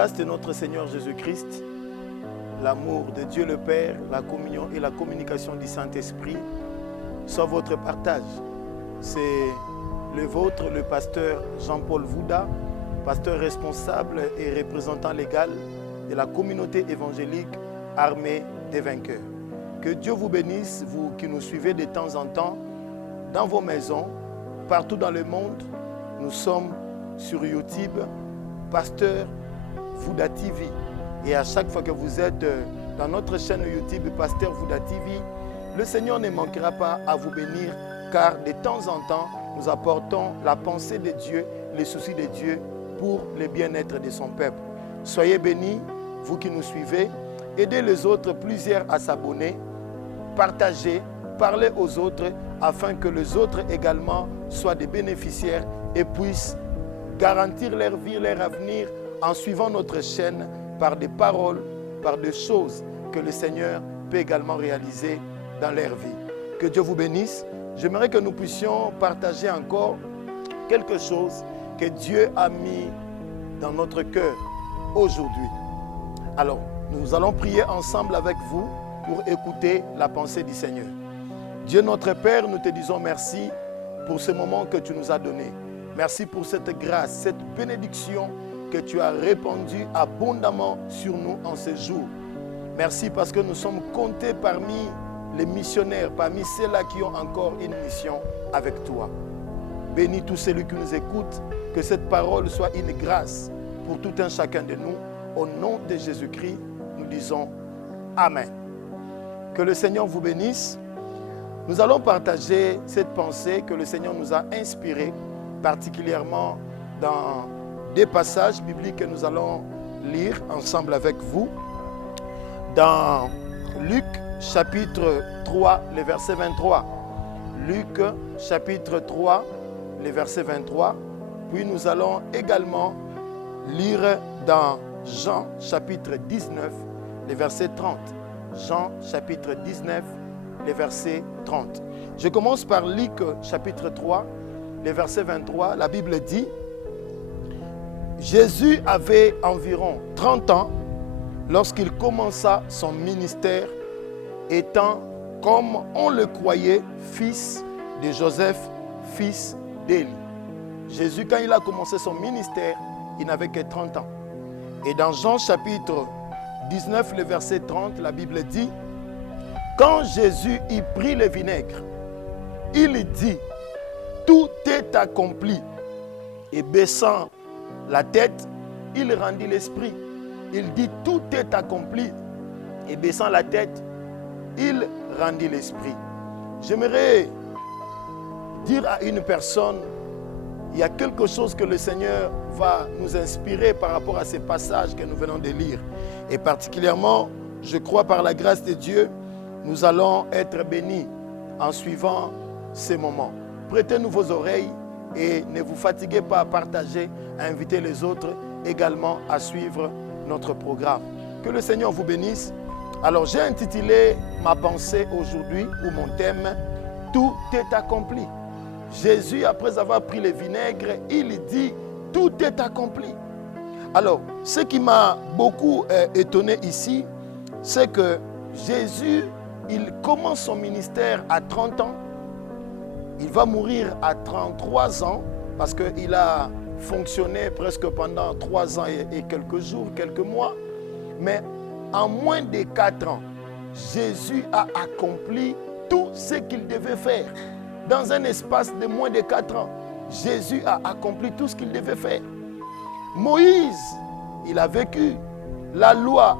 grâce de notre Seigneur Jésus-Christ, l'amour de Dieu le Père, la communion et la communication du Saint-Esprit soit votre partage. C'est le vôtre, le pasteur Jean-Paul Vouda, pasteur responsable et représentant légal de la communauté évangélique Armée des Vainqueurs. Que Dieu vous bénisse, vous qui nous suivez de temps en temps, dans vos maisons, partout dans le monde. Nous sommes sur YouTube, Pasteur Vouda TV. Et à chaque fois que vous êtes dans notre chaîne YouTube, Pasteur Vouda TV, le Seigneur ne manquera pas à vous bénir, car de temps en temps, nous apportons la pensée de Dieu, les soucis de Dieu pour le bien-être de son peuple. Soyez bénis, vous qui nous suivez. Aidez les autres, plusieurs à s'abonner. Partagez, parlez aux autres, afin que les autres également soient des bénéficiaires et puissent garantir leur vie, leur avenir en suivant notre chaîne par des paroles, par des choses que le Seigneur peut également réaliser dans leur vie. Que Dieu vous bénisse. J'aimerais que nous puissions partager encore quelque chose que Dieu a mis dans notre cœur aujourd'hui. Alors, nous allons prier ensemble avec vous pour écouter la pensée du Seigneur. Dieu notre Père, nous te disons merci pour ce moment que tu nous as donné. Merci pour cette grâce, cette bénédiction que tu as répandue abondamment sur nous en ce jour. Merci parce que nous sommes comptés parmi les missionnaires, parmi ceux-là qui ont encore une mission avec toi. Bénis tous ceux qui nous écoutent, que cette parole soit une grâce pour tout un chacun de nous. Au nom de Jésus-Christ, nous disons Amen. Que le Seigneur vous bénisse. Nous allons partager cette pensée que le Seigneur nous a inspirée, particulièrement dans des passages bibliques que nous allons lire ensemble avec vous. Dans Luc chapitre 3, le verset 23. Luc chapitre 3, le verset 23. Puis nous allons également lire dans Jean chapitre 19, le verset 30. Jean chapitre 19, le verset 30. Je commence par Luc chapitre 3, le verset 23. La Bible dit: Jésus avait environ 30 ans lorsqu'il commença son ministère, étant, comme on le croyait, fils de Joseph, fils d'Élie. Jésus, quand il a commencé son ministère, il n'avait que 30 ans. Et dans Jean chapitre 19, le verset 30, la Bible dit: Quand Jésus y prit le vinaigre, il dit: Tout est accompli. Et baissant la tête, il rendit l'esprit. Il dit: Tout est accompli. Et baissant la tête, il rendit l'esprit. J'aimerais dire à une personne, il y a quelque chose que le Seigneur va nous inspirer par rapport à ces passages que nous venons de lire. Et particulièrement, je crois par la grâce de Dieu, nous allons être bénis en suivant ces moments. Prêtez-nous vos oreilles et ne vous fatiguez pas à partager, à inviter les autres également à suivre notre programme. Que le Seigneur vous bénisse. Alors j'ai intitulé ma pensée aujourd'hui, ou mon thème, Tout est accompli. Jésus, après avoir pris le vinaigre, il dit: Tout est accompli. Alors, ce qui m'a beaucoup étonné ici, c'est que Jésus, il commence son ministère à 30 ans. Il va mourir à 33 ans parce qu'il a fonctionné presque pendant 3 ans et quelques jours, quelques mois. Mais en moins de 4 ans, Jésus a accompli tout ce qu'il devait faire. Dans un espace de moins de 4 ans, Jésus a accompli tout ce qu'il devait faire. Moïse, il a vécu. La loi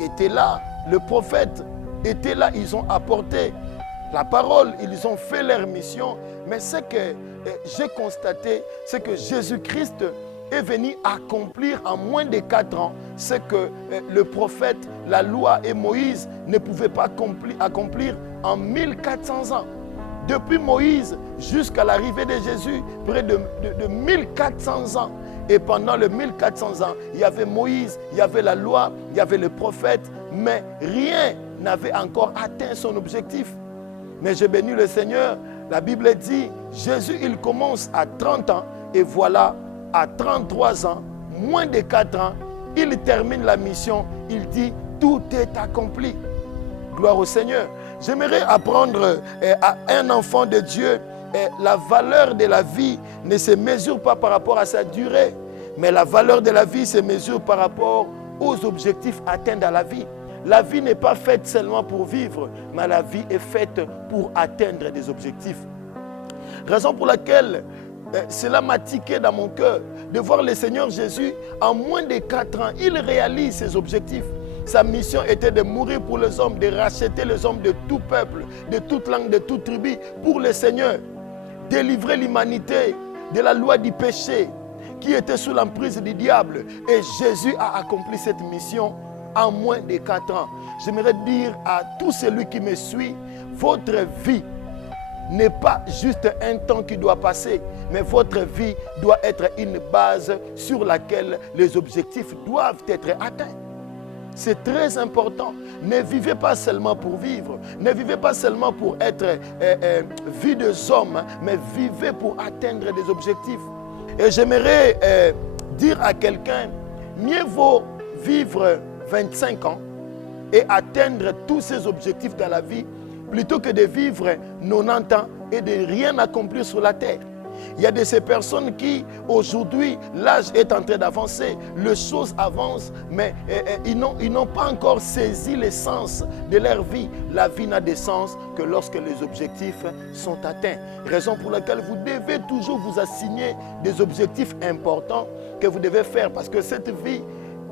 était là. Le prophète était là. Ils ont apporté la parole. Ils ont fait leur mission. Mais ce que j'ai constaté, c'est que Jésus-Christ est venu accomplir en moins de 4 ans ce que le prophète, la loi et Moïse ne pouvaient pas accomplir en 1400 ans. Depuis Moïse jusqu'à l'arrivée de Jésus, près de 1400 ans. Et pendant les 1400 ans, il y avait Moïse, il y avait la loi, il y avait le prophète, mais rien n'avait encore atteint son objectif. Mais j'ai béni le Seigneur. La Bible dit, Jésus, il commence à 30 ans et voilà, à 33 ans, moins de 4 ans, il termine la mission, il dit tout est accompli. Gloire au Seigneur. J'aimerais apprendre à un enfant de Dieu, la valeur de la vie ne se mesure pas par rapport à sa durée, mais la valeur de la vie se mesure par rapport aux objectifs atteints dans la vie. La vie n'est pas faite seulement pour vivre, mais la vie est faite pour atteindre des objectifs. Raison pour laquelle cela m'a tiqué dans mon cœur de voir le Seigneur Jésus, en moins de 4 ans, il réalise ses objectifs. Sa mission était de mourir pour les hommes, de racheter les hommes de tout peuple, de toute langue, de toute tribu, pour le Seigneur. Délivrer l'humanité de la loi du péché qui était sous l'emprise du diable. Et Jésus a accompli cette mission en moins de 4 ans. J'aimerais dire à tout celui qui me suit, votre vie n'est pas juste un temps qui doit passer, mais votre vie doit être une base sur laquelle les objectifs doivent être atteints. C'est très important. Ne vivez pas seulement pour vivre. Ne vivez pas seulement pour être vie des hommes, mais vivez pour atteindre des objectifs. Et j'aimerais dire à quelqu'un, mieux vaut vivre 25 ans et atteindre tous ses objectifs dans la vie plutôt que de vivre 90 ans et de rien accomplir sur la terre. Il y a de ces personnes qui, aujourd'hui, l'âge est en train d'avancer, les choses avancent, mais ils n'ont pas encore saisi l'essence de leur vie. La vie n'a de sens que lorsque les objectifs sont atteints. Raison pour laquelle vous devez toujours vous assigner des objectifs importants que vous devez faire, parce que cette vie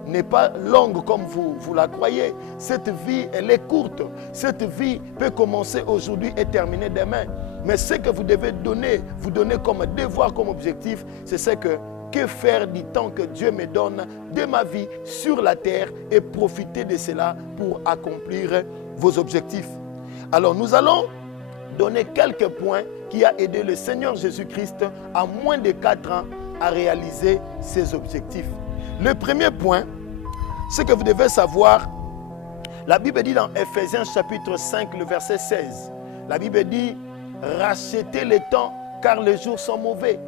n'est pas longue comme vous la croyez. Cette vie, elle est courte. Cette vie peut commencer aujourd'hui et terminer demain. Mais ce que vous devez vous donner comme devoir, comme objectif, c'est ce que faire du temps que Dieu me donne de ma vie sur la terre et profiter de cela pour accomplir vos objectifs. Alors nous allons donner quelques points qui ont aidé le Seigneur Jésus-Christ en moins de 4 ans à réaliser ses objectifs. Le premier point, c'est que vous devez savoir, la Bible dit dans Ephésiens chapitre 5, le verset 16, la Bible dit, rachetez les temps car les jours sont mauvais.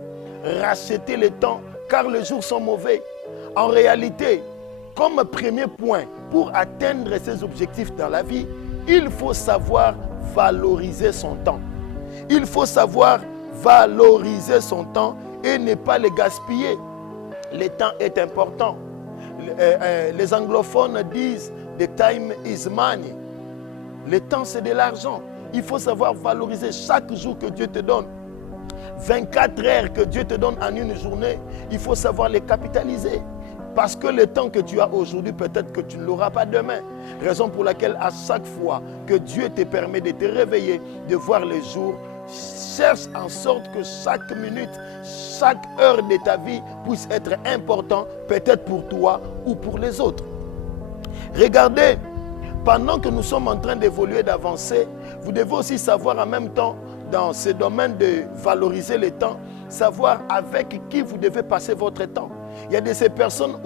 Rachetez les temps car les jours sont mauvais. En réalité, comme premier point, pour atteindre ses objectifs dans la vie, il faut savoir valoriser son temps. Il faut savoir valoriser son temps et ne pas le gaspiller. Le temps est important. Les anglophones disent « the time is money ». Le temps, c'est de l'argent. Il faut savoir valoriser chaque jour que Dieu te donne. 24 heures que Dieu te donne en une journée, il faut savoir les capitaliser. Parce que le temps que tu as aujourd'hui, peut-être que tu ne l'auras pas demain. Raison pour laquelle à chaque fois que Dieu te permet de te réveiller, de voir le jour, cherche en sorte que chaque minute, chaque heure de ta vie puisse être important, peut-être pour toi ou pour les autres. Regardez, pendant que nous sommes en train d'évoluer, d'avancer, vous devez aussi savoir en même temps, dans ce domaine de valoriser le temps, savoir avec qui vous devez passer votre temps. Il y a de ces personnes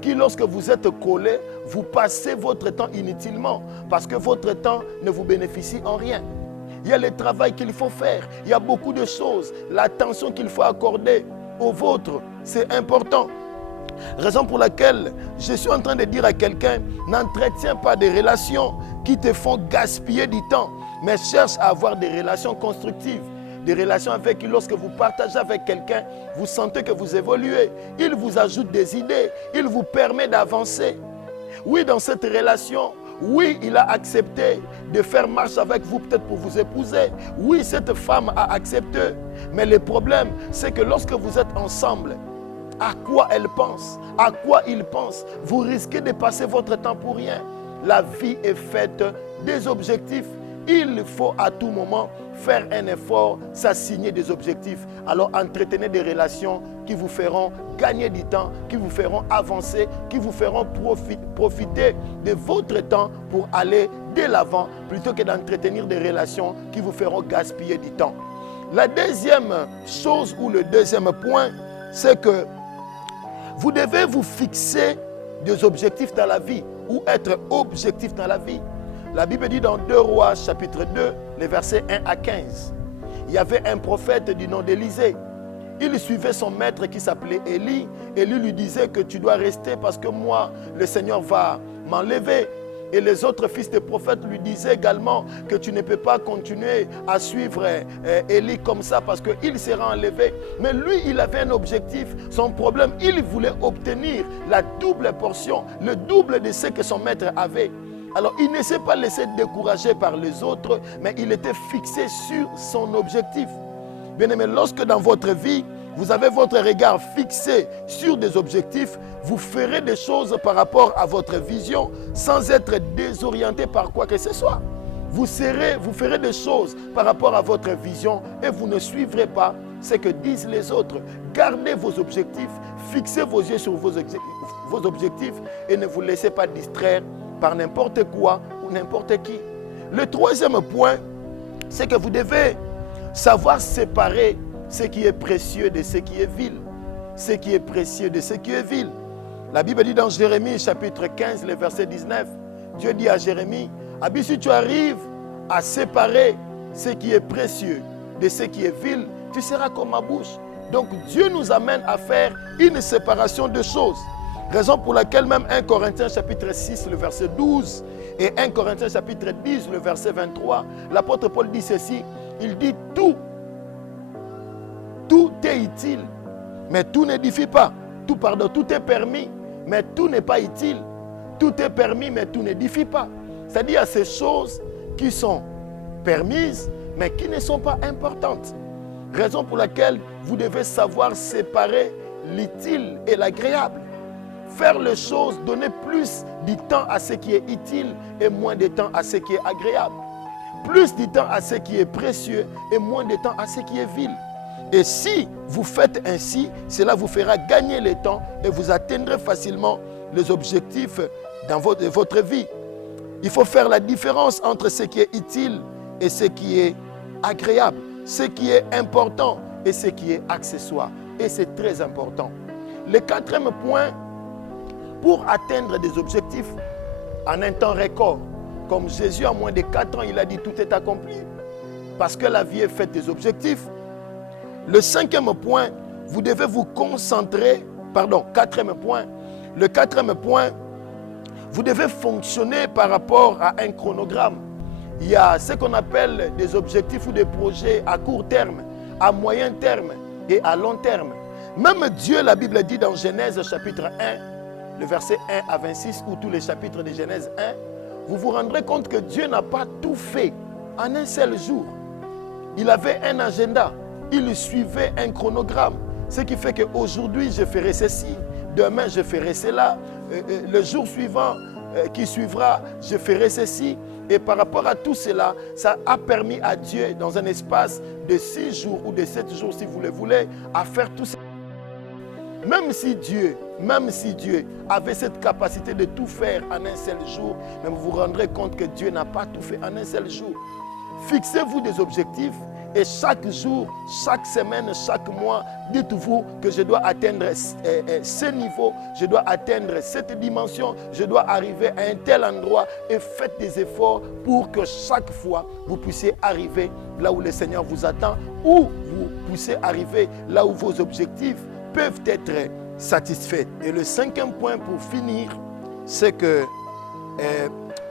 qui, lorsque vous êtes collés, vous passez votre temps inutilement parce que votre temps ne vous bénéficie en rien. Il y a le travail qu'il faut faire, il y a beaucoup de choses, l'attention qu'il faut accorder au vôtre, c'est important. Raison pour laquelle je suis en train de dire à quelqu'un, n'entretiens pas des relations qui te font gaspiller du temps, mais cherche à avoir des relations constructives. Des relations avec qui, lorsque vous partagez avec quelqu'un, vous sentez que vous évoluez. Il vous ajoute des idées, il vous permet d'avancer. Oui, dans cette relation, oui, il a accepté de faire marche avec vous, peut-être pour vous épouser. Oui, cette femme a accepté. Mais le problème, c'est que lorsque vous êtes ensemble, à quoi elle pense, à quoi il pense, vous risquez de passer votre temps pour rien. La vie est faite des objectifs. Il faut à tout moment faire un effort, s'assigner des objectifs. Alors entretenez des relations qui vous feront gagner du temps, qui vous feront avancer, qui vous feront profiter de votre temps pour aller de l'avant, plutôt que d'entretenir des relations qui vous feront gaspiller du temps. La deuxième chose ou le deuxième point, c'est que vous devez vous fixer des objectifs dans la vie ou être objectif dans la vie. La Bible dit dans 2 Rois chapitre 2, les versets 1 à 15. Il y avait un prophète du nom d'Élisée. Il suivait son maître qui s'appelait Élie. Élie lui disait que tu dois rester parce que moi, le Seigneur va m'enlever. Et les autres fils des prophètes lui disaient également que tu ne peux pas continuer à suivre Élie comme ça parce qu'il sera enlevé. Mais lui, il avait un objectif. Son problème, il voulait obtenir la double portion, le double de ce que son maître avait. Alors, il ne s'est pas laissé décourager par les autres, mais il était fixé sur son objectif. Bien-aimé, lorsque dans votre vie, vous avez votre regard fixé sur des objectifs, vous ferez des choses par rapport à votre vision sans être désorienté par quoi que ce soit. Vous ferez des choses par rapport à votre vision et vous ne suivrez pas ce que disent les autres. Gardez vos objectifs, fixez vos yeux sur vos objectifs et ne vous laissez pas distraire par n'importe quoi ou n'importe qui. Le troisième point, c'est que vous devez savoir séparer ce qui est précieux de ce qui est vil. Ce qui est précieux de ce qui est vil. La Bible dit dans Jérémie chapitre 15, le verset 19, Dieu dit à Jérémie, si tu arrives à séparer ce qui est précieux de ce qui est vil, tu seras comme ma bouche. Donc Dieu nous amène à faire une séparation de choses. Raison pour laquelle même 1 Corinthiens chapitre 6, le verset 12 et 1 Corinthiens chapitre 10, le verset 23, l'apôtre Paul dit ceci, il dit tout est utile, mais tout n'édifie pas. Tout est permis, mais tout n'est pas utile. Tout est permis, mais tout n'édifie pas. C'est-à-dire ces choses qui sont permises, mais qui ne sont pas importantes. Raison pour laquelle vous devez savoir séparer l'utile et l'agréable. Faire les choses, donner plus du temps à ce qui est utile et moins de temps à ce qui est agréable. Plus du temps à ce qui est précieux et moins de temps à ce qui est vil. Et si vous faites ainsi, cela vous fera gagner le temps et vous atteindrez facilement les objectifs dans votre vie. Il faut faire la différence entre ce qui est utile et ce qui est agréable, ce qui est important et ce qui est accessoire. Et c'est très important. Le quatrième point, pour atteindre des objectifs en un temps record, comme Jésus en moins de 4 ans, il a dit tout est accompli. Parce que la vie est faite des objectifs. Le cinquième point, vous devez vous concentrer, quatrième point. Le quatrième point, vous devez fonctionner par rapport à un chronogramme. Il y a ce qu'on appelle des objectifs ou des projets à court terme, à moyen terme et à long terme. Même Dieu, la Bible dit dans Genèse chapitre 1, le verset 1 à 26, ou tous les chapitres de Genèse 1, vous vous rendrez compte que Dieu n'a pas tout fait en un seul jour. Il avait un agenda. Il suivait un chronogramme. Ce qui fait qu'aujourd'hui, je ferai ceci. Demain, je ferai cela. Le jour suivant qui suivra, je ferai ceci. Et par rapport à tout cela, ça a permis à Dieu, dans un espace de 6 jours ou de 7 jours, si vous le voulez, à faire tout ça. Même si Dieu avait cette capacité de tout faire en un seul jour, mais vous vous rendrez compte que Dieu n'a pas tout fait en un seul jour. Fixez-vous des objectifs. Et chaque jour, chaque semaine, chaque mois, dites-vous que je dois atteindre ce niveau, je dois atteindre cette dimension, je dois arriver à un tel endroit et faites des efforts pour que chaque fois, vous puissiez arriver là où le Seigneur vous attend ou vous puissiez arriver là où vos objectifs peuvent être satisfaits. Et le cinquième point pour finir, c'est que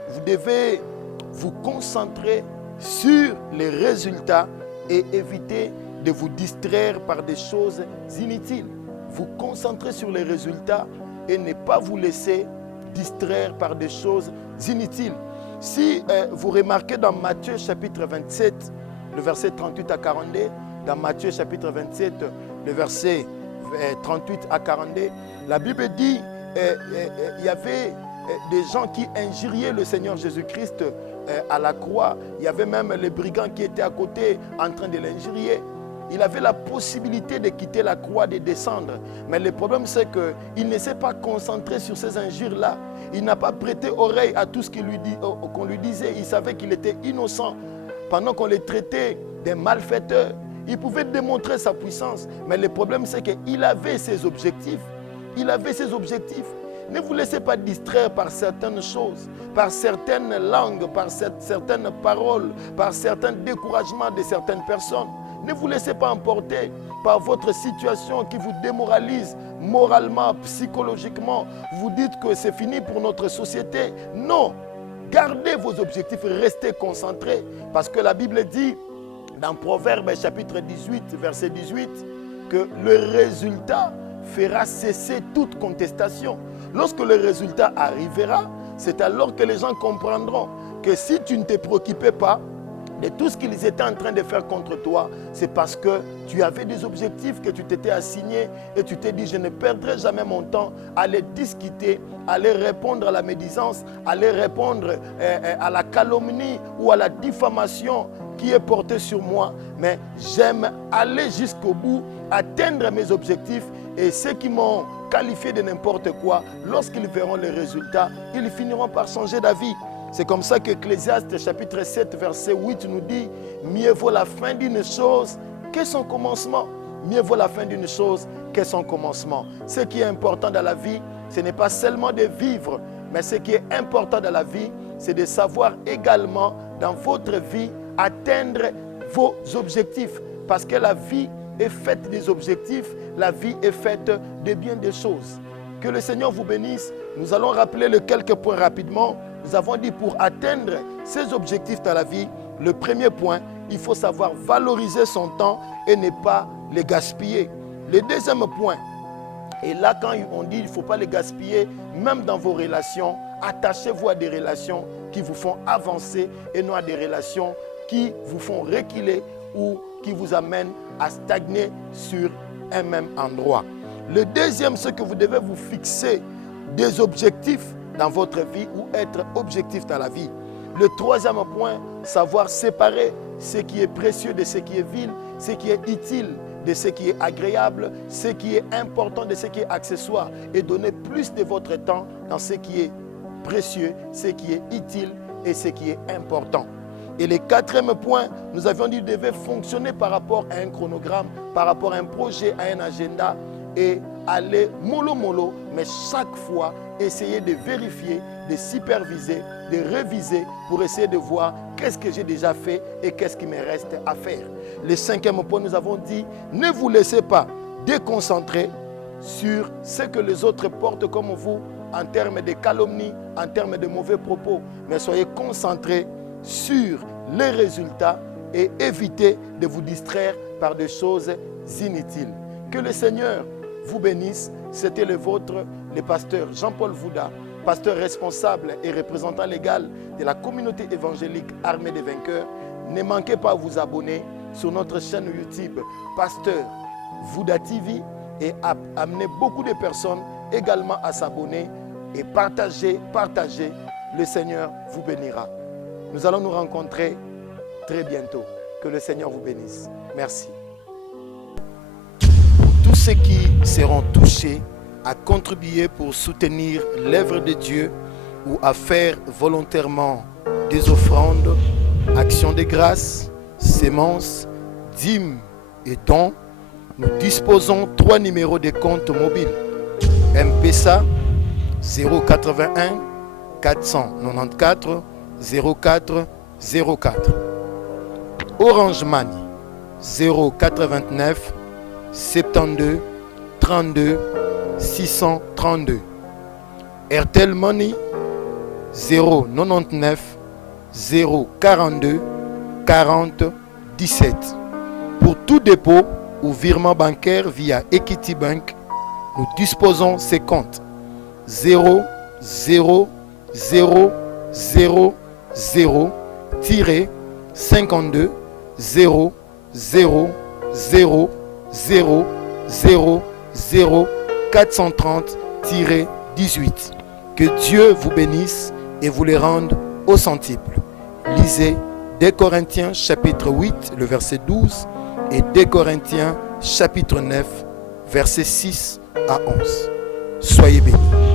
vous devez vous concentrer sur les résultats et éviter de vous distraire par des choses inutiles. Vous concentrer sur les résultats et ne pas vous laisser distraire par des choses inutiles. Si vous remarquez dans Matthieu chapitre 27, le verset 38 à 42, dans Matthieu chapitre 27, le verset 38 à 42, la Bible dit il y avait des gens qui injuriaient le Seigneur Jésus-Christ à la croix. Il y avait même les brigands qui étaient à côté en train de l'injurier. Il avait la possibilité de quitter la croix, de descendre. Mais le problème, c'est qu'il ne s'est pas concentré sur ces injures-là. Il n'a pas prêté oreille à tout ce qu'on lui disait. Il savait qu'il était innocent. Pendant qu'on le traitait des malfaiteurs, il pouvait démontrer sa puissance. Mais le problème, c'est qu'il avait ses objectifs. Il avait ses objectifs. Ne vous laissez pas distraire par certaines choses, par certaines langues, par certaines paroles, par certains découragements de certaines personnes. Ne vous laissez pas emporter par votre situation qui vous démoralise moralement, psychologiquement. Vous dites que c'est fini pour notre société. Non, gardez vos objectifs, restez concentrés. Parce que la Bible dit, dans Proverbes chapitre 18, verset 18, que le résultat fera cesser toute contestation. Lorsque le résultat arrivera, c'est alors que les gens comprendront que si tu ne te préoccupais pas de tout ce qu'ils étaient en train de faire contre toi, c'est parce que tu avais des objectifs que tu t'étais assigné et tu t'es dit, je ne perdrai jamais mon temps à les discuter, à les répondre à la médisance, à les répondre à la calomnie ou à la diffamation qui est portée sur moi. Mais j'aime aller jusqu'au bout, atteindre mes objectifs, et ceux qui m'ont qualifié de n'importe quoi, lorsqu'ils verront les résultats, ils finiront par changer d'avis. C'est comme ça qu'Ecclésiaste chapitre 7 verset 8 nous dit, mieux vaut la fin d'une chose que son commencement. Mieux vaut la fin d'une chose que son commencement. Ce qui est important dans la vie, ce n'est pas seulement de vivre, mais ce qui est important dans la vie, c'est de savoir également dans votre vie atteindre vos objectifs. Parce que la vie est faite des objectifs, la vie est faite de bien des choses. Que le Seigneur vous bénisse. Nous allons rappeler les quelques points rapidement. Nous avons dit pour atteindre ces objectifs dans la vie, le premier point, il faut savoir valoriser son temps et ne pas les gaspiller. Le deuxième point, et là quand on dit il ne faut pas les gaspiller, même dans vos relations, attachez-vous à des relations qui vous font avancer et non à des relations qui vous font reculer ou qui vous amènent à stagner sur un même endroit. Le deuxième, c'est que vous devez vous fixer des objectifs dans votre vie ou être objectif dans la vie. Le troisième point, savoir séparer ce qui est précieux de ce qui est vil, ce qui est utile de ce qui est agréable, ce qui est important de ce qui est accessoire, et donner plus de votre temps dans ce qui est précieux, ce qui est utile et ce qui est important. Et le quatrième point, nous avions dit, vous devez fonctionner par rapport à un chronogramme, par rapport à un projet, à un agenda, et aller mollo, mais chaque fois, essayer de vérifier, de superviser, de réviser pour essayer de voir qu'est-ce que j'ai déjà fait et qu'est-ce qui me reste à faire. Le cinquième point, nous avons dit, ne vous laissez pas déconcentrer sur ce que les autres portent comme vous en termes de calomnie, en termes de mauvais propos, mais soyez concentrés sur les résultats et évitez de vous distraire par des choses inutiles. Que le Seigneur vous bénisse. C'était le vôtre, le pasteur Jean-Paul Vouda, pasteur responsable et représentant légal de la communauté évangélique Armée des Vainqueurs. Ne manquez pas à vous abonner sur notre chaîne YouTube Pasteur Vouda TV et à amener beaucoup de personnes également à s'abonner et partager. Le Seigneur vous bénira. Nous allons nous rencontrer très bientôt. Que le Seigneur vous bénisse. Merci. Tous ceux qui seront touchés à contribuer pour soutenir l'œuvre de Dieu ou à faire volontairement des offrandes, actions de grâce, sémences, dîmes et dons, nous disposons 3 numéros de compte mobile. M-Pesa 081 494 04 04. Orange Money 089 72 32 632. Airtel Money 099 042 40 17. Pour tout dépôt ou virement bancaire via Equity Bank, nous disposons ces comptes 0 0 0 0 0 52 0 0 0 0 0 0 430 18. Que Dieu vous bénisse et vous les rende au centuple. Lisez 2 Corinthiens chapitre 8, le verset 12 et 2 Corinthiens chapitre 9, verset 6 à 11. Soyez bénis.